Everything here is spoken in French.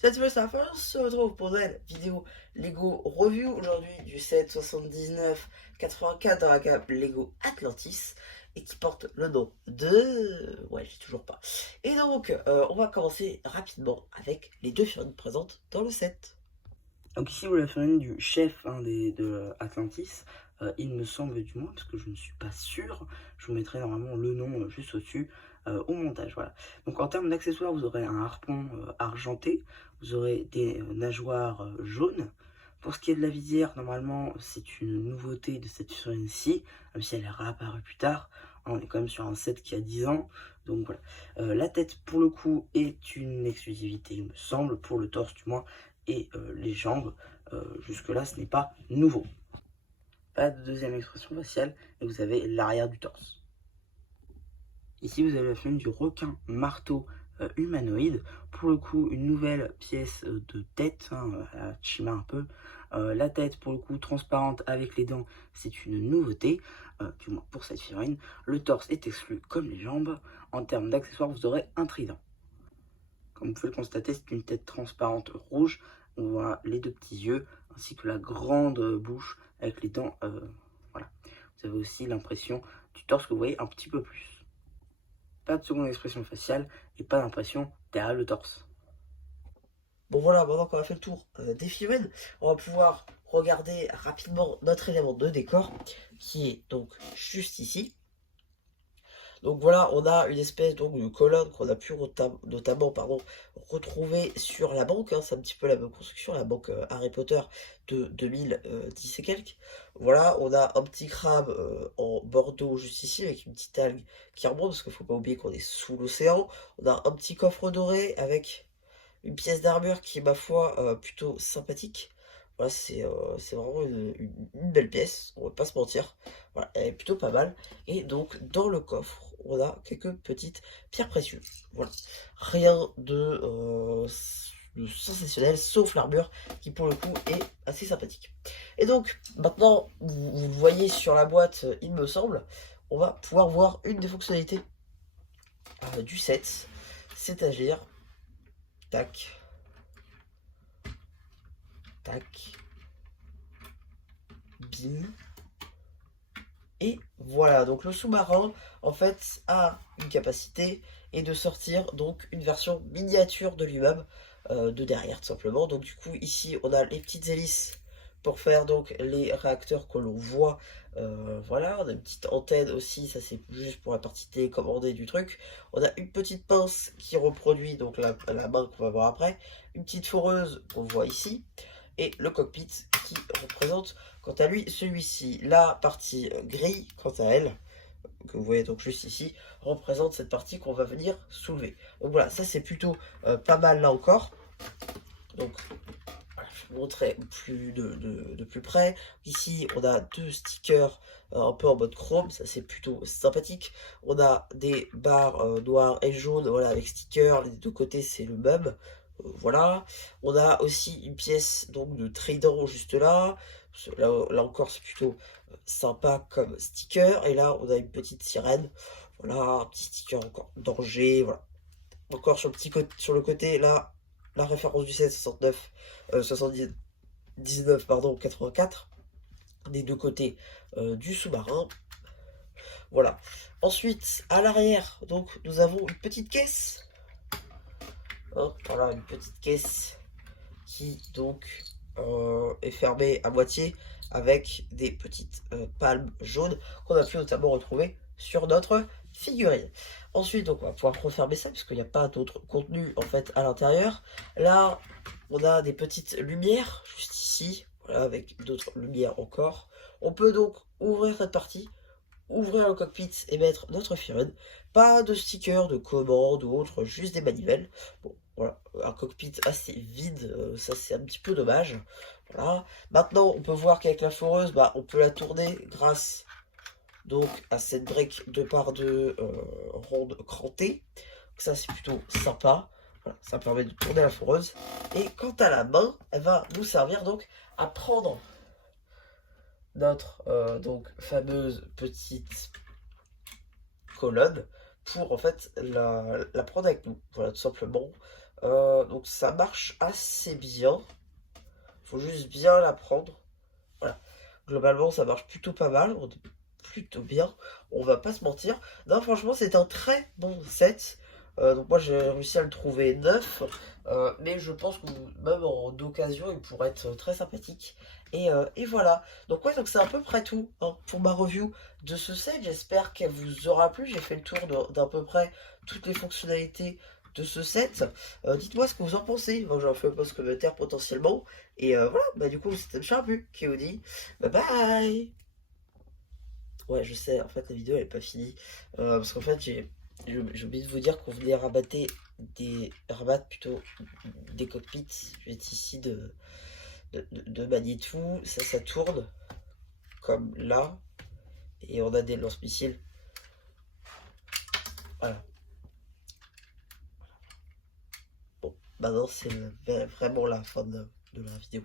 Cette fois, c'est la fin, on se retrouve pour une vidéo Lego Review aujourd'hui du set 79-84 dans la gamme Lego Atlantis et qui porte le nom de... Ouais, j'ai toujours pas. Et donc, on va commencer rapidement avec les deux figurines présentes dans le set. Donc ici, vous la figurine du chef de Atlantis, il me semble du moins, parce que je ne suis pas sûr. Je vous mettrai normalement le nom juste au-dessus au montage. Voilà. Donc en termes d'accessoires, vous aurez un harpon argenté, vous aurez des nageoires jaunes. Pour ce qui est de la visière, normalement, c'est une nouveauté de cette figurine-ci, même si elle est réapparue plus tard. On est quand même sur un set qui a 10 ans. Donc voilà. La tête, pour le coup, est une exclusivité, il me semble, pour le torse du moins, et les jambes. Jusque-là, ce n'est pas nouveau. Pas de deuxième expression faciale, et vous avez l'arrière du torse. Ici, vous avez la figurine du requin marteau humanoïde. Pour le coup, une nouvelle pièce de tête, à la Chima un peu. La tête, pour le coup, transparente avec les dents, c'est une nouveauté, du moins pour cette figurine. Le torse est exclu comme les jambes. En termes d'accessoires, vous aurez un trident. Comme vous pouvez le constater, c'est une tête transparente rouge. On voit les deux petits yeux, ainsi que la grande bouche avec les dents. Voilà. Vous avez aussi l'impression du torse que vous voyez un petit peu plus. Pas de seconde expression faciale et pas d'impression derrière le torse. Bon voilà, maintenant qu'on a fait le tour des figurines, on va pouvoir regarder rapidement notre élément de décor qui est donc juste ici. Donc voilà, on a une espèce donc, de colonne qu'on a pu notamment retrouver sur la banque, hein. C'est un petit peu la même construction, la banque Harry Potter de 2010 et quelques. Voilà, on a un petit crabe en bordeaux juste ici avec une petite algue qui remonte, parce qu'il ne faut pas oublier qu'on est sous l'océan. On a un petit coffre doré avec une pièce d'armure qui est, ma foi, plutôt sympathique. Voilà, c'est vraiment une belle pièce, on va pas se mentir. Voilà, elle est plutôt pas mal. Et donc, dans le coffre, on a quelques petites pierres précieuses. Voilà. Rien de sensationnel, sauf l'armure, qui pour le coup est assez sympathique. Et donc, maintenant, vous le voyez sur la boîte, il me semble, on va pouvoir voir une des fonctionnalités du set, c'est-à-dire, tac, tac, bim. Et voilà, donc le sous-marin, en fait, a une capacité et de sortir donc une version miniature de lui-même, de derrière tout simplement. Donc du coup, ici, on a les petites hélices pour faire donc les réacteurs que l'on voit. Voilà, on a une petite antenne aussi, ça c'est juste pour la partie télécommandée du truc. On a une petite pince qui reproduit donc la main qu'on va voir après, une petite foreuse qu'on voit ici, et le cockpit qui représente quant à lui celui-ci. La partie gris, quant à elle, que vous voyez donc juste ici, représente cette partie qu'on va venir soulever. Donc voilà, ça c'est plutôt pas mal là encore. Donc voilà, je vais vous montrer de plus près. Ici on a deux stickers un peu en mode chrome, ça c'est plutôt sympathique. On a des barres noires et jaunes, voilà, avec stickers, les deux côtés c'est le même. Voilà, on a aussi une pièce donc de trident juste là. Là encore, c'est plutôt sympa comme sticker. Et là, on a une petite sirène. Voilà, un petit sticker encore danger. Voilà. Encore sur le petit côté, sur le côté, là, la référence du 769, 79, pardon, 84, des deux côtés du sous-marin. Voilà. Ensuite, à l'arrière, donc, nous avons une petite caisse. Hein, voilà, une petite caisse qui donc est fermée à moitié avec des petites palmes jaunes qu'on a pu notamment retrouver sur notre figurine. Ensuite, donc on va pouvoir refermer ça puisqu'il n'y a pas d'autre contenu en fait à l'intérieur. Là, on a des petites lumières juste ici, voilà, avec d'autres lumières encore. On peut donc ouvrir cette partie, ouvrir le cockpit et mettre notre figurine. Pas de sticker, de commande ou autre, juste des manivelles. Bon, voilà, un cockpit assez vide, ça c'est un petit peu dommage. Voilà. Maintenant, on peut voir qu'avec la foreuse, bah, on peut la tourner grâce donc à cette brique 2x2 ronde crantée. Donc ça c'est plutôt sympa. Voilà, ça permet de tourner la foreuse. Et quant à la main, elle va nous servir donc à prendre notre donc fameuse petite colonne pour en fait la prendre avec nous. Voilà, tout simplement. Donc ça marche assez bien. Faut juste bien la prendre. Voilà. Globalement, ça marche plutôt pas mal. On est plutôt bien. On va pas se mentir. Non, franchement, c'est un très bon set. Donc moi, j'ai réussi à le trouver neuf. Mais je pense que même en d'occasion, il pourrait être très sympathique. Et voilà. Donc ouais, donc c'est à peu près tout hein, pour ma review de ce set. J'espère qu'elle vous aura plu. J'ai fait le tour d'à peu près toutes les fonctionnalités de ce set. Dites-moi ce que vous en pensez. Moi, j'en fais un post commentaire potentiellement. Et voilà, bah du coup, c'était le Charbu qui vous dit bye bye. Ouais, je sais, en fait, la vidéo elle est pas finie. Parce qu'en fait, j'ai oublié de vous dire qu'on venait rabattre plutôt des cockpits. Je vais être ici de manier tout. Ça tourne comme là. Et on a des lance-missiles. Voilà. Bon, maintenant, c'est vraiment la fin de la vidéo.